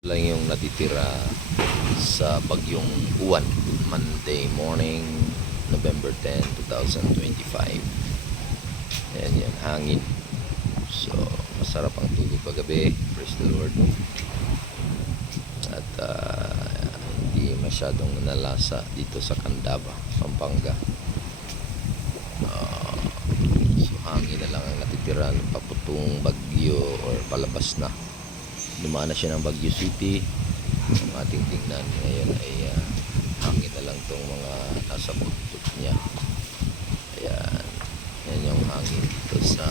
Lang yung natitira sa bagyong Uwan. Monday morning, November 10, 2025. Ayan yan, hangin. So, masarap ang tulog paggabi. Praise the Lord. At hindi masyadong nalasa dito sa Candaba, Pampanga. So, hangin na lang ang natitira ng paputong bagyo or palabas na. Dumaan na siya ng Baguio City. Ang ating tingnan ngayon ay hangin na lang tong mga nasa bundok niya. Ayan. Yan yung hangin dito sa